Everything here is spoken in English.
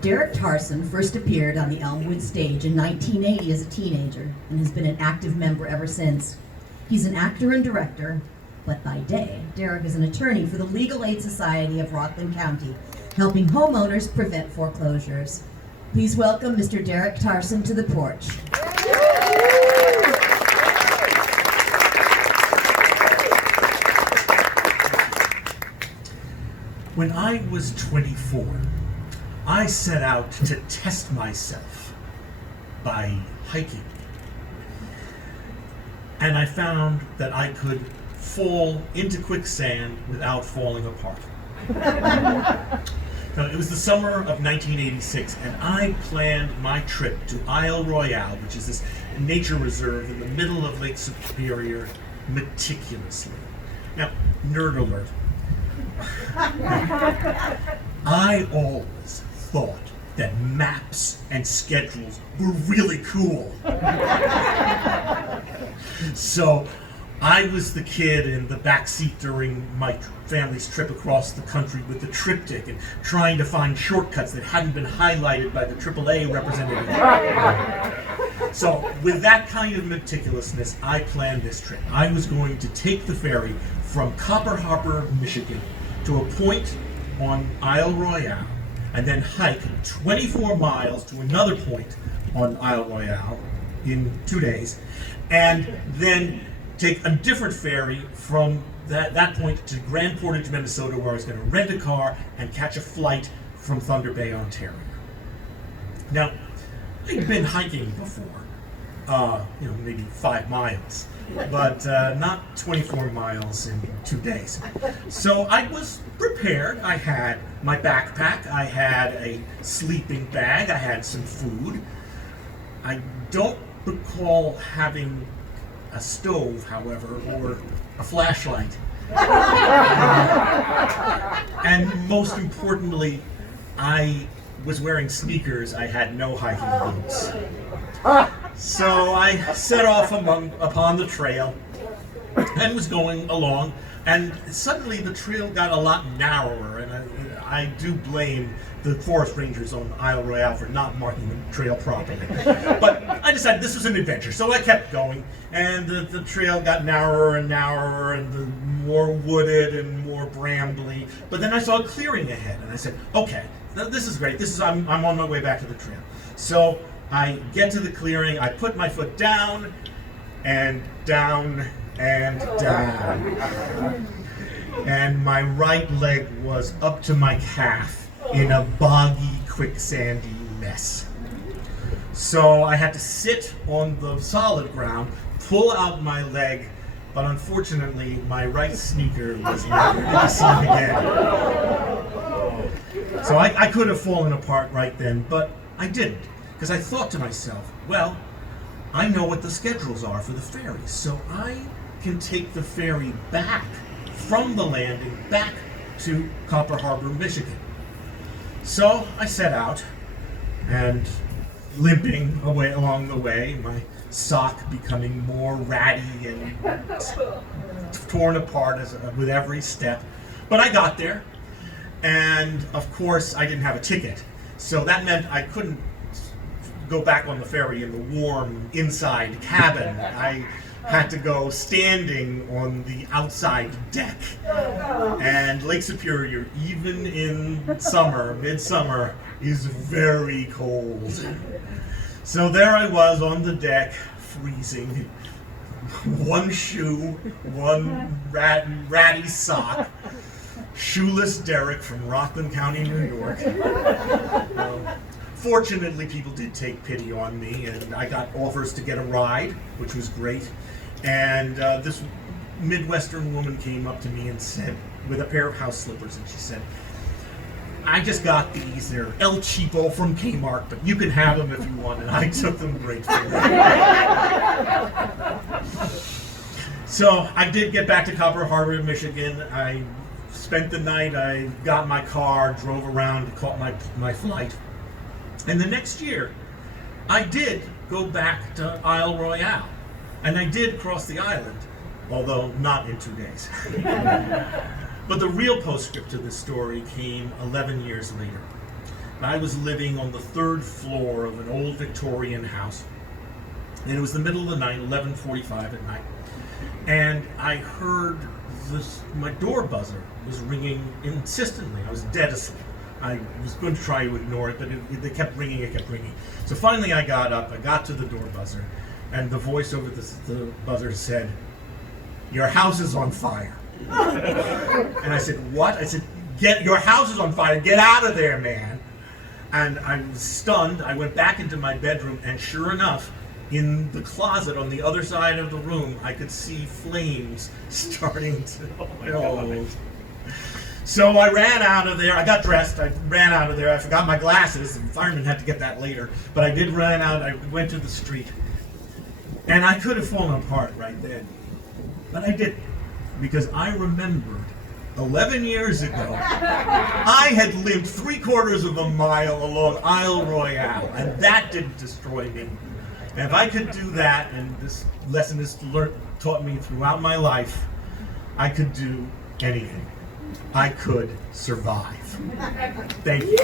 Derek Tarson first appeared on the Elmwood stage in 1980 as a teenager and has been an active member ever since. He's an actor and director, but by day, Derek is an attorney for the Legal Aid Society of Rockland County, helping homeowners prevent foreclosures. Please welcome Mr. Derek Tarson to the porch. When I was 24, I set out to test myself by hiking. And I found that I could fall into quicksand without falling apart. Now, it was the summer of 1986, and I planned my trip to Isle Royale, which is this nature reserve in the middle of Lake Superior, meticulously. Now, nerd alert. I always thought that maps and schedules were really cool. So I was the kid in the back seat during my family's trip across the country with the triptych and trying to find shortcuts that hadn't been highlighted by the AAA representative. So with that kind of meticulousness, I planned this trip. I was going to take the ferry from Copper Harbor, Michigan, to a point on Isle Royale, and then hike 24 miles to another point on Isle Royale in 2 days, and then take a different ferry from that point to Grand Portage, Minnesota, where I was going to rent a car and catch a flight from Thunder Bay, Ontario. Now, I'd been hiking before, maybe 5 miles, but not 24 miles in 2 days. So I was prepared. I had my backpack, I had a sleeping bag, I had some food. I don't recall having a stove, however, or a flashlight. And most importantly, I was wearing sneakers. I had no hiking boots. So I set off upon the trail and was going along, and suddenly the trail got a lot narrower, and I do blame the forest rangers on Isle Royale for not marking the trail properly. But I decided this was an adventure, so I kept going, and the trail got narrower and narrower, and the more wooded and more brambly. But then I saw a clearing ahead, and I said, okay, this is great. I'm on my way back to the trail. So I get to the clearing, I put my foot down, and down, and down. And my right leg was up to my calf in a boggy, quicksandy mess. So I had to sit on the solid ground, pull out my leg, but unfortunately my right sneaker was never to be seen again. So I could have fallen apart right then, but I didn't, because I thought to myself, well, I know what the schedules are for the ferry, so I can take the ferry back from the landing back to Copper Harbor, Michigan. So I set out, and limping away along the way, my sock becoming more ratty and torn apart with every step. But I got there, and of course I didn't have a ticket, so that meant I couldn't go back on the ferry in the warm inside cabin. I had to go standing on the outside deck. And Lake Superior, even in summer, midsummer, is very cold. So there I was on the deck, freezing. One shoe, one ratty sock. Shoeless Derek from Rockland County, New York. Fortunately, people did take pity on me, and I got offers to get a ride, which was great. And this Midwestern woman came up to me and said, with a pair of house slippers, and she said, I just got these. They're El Cheapo from Kmart, but you can have them if you want. And I took them gratefully. So I did get back to Copper Harbor, Michigan. I spent the night. I got my car, drove around, caught my flight. And the next year, I did go back to Isle Royale. And I did cross the island, although not in 2 days. But the real postscript to this story came 11 years later. I was living on the 3rd floor of an old Victorian house. And it was the middle of the night, 11:45 at night. And I heard my door buzzer was ringing insistently. I was dead asleep. I was going to try to ignore it, but it kept ringing, it kept ringing. So finally I got up, I got to the door buzzer, and the voice over the buzzer said, "Your house is on fire." And I said, "What?" I said, "Your house is on fire, get out of there, man." And I was stunned. I went back into my bedroom, and sure enough, in the closet on the other side of the room, I could see flames starting to... Oh. So I ran out of there. I got dressed. I ran out of there. I forgot my glasses. The fireman had to get that later. But I did run out. I went to the street. And I could have fallen apart right then. But I didn't. Because I remembered 11 years ago, I had lived 3/4 of a mile along Isle Royale. And that didn't destroy me. And if I could do that, and this lesson has taught me throughout my life, I could do anything. I could survive. Thank you.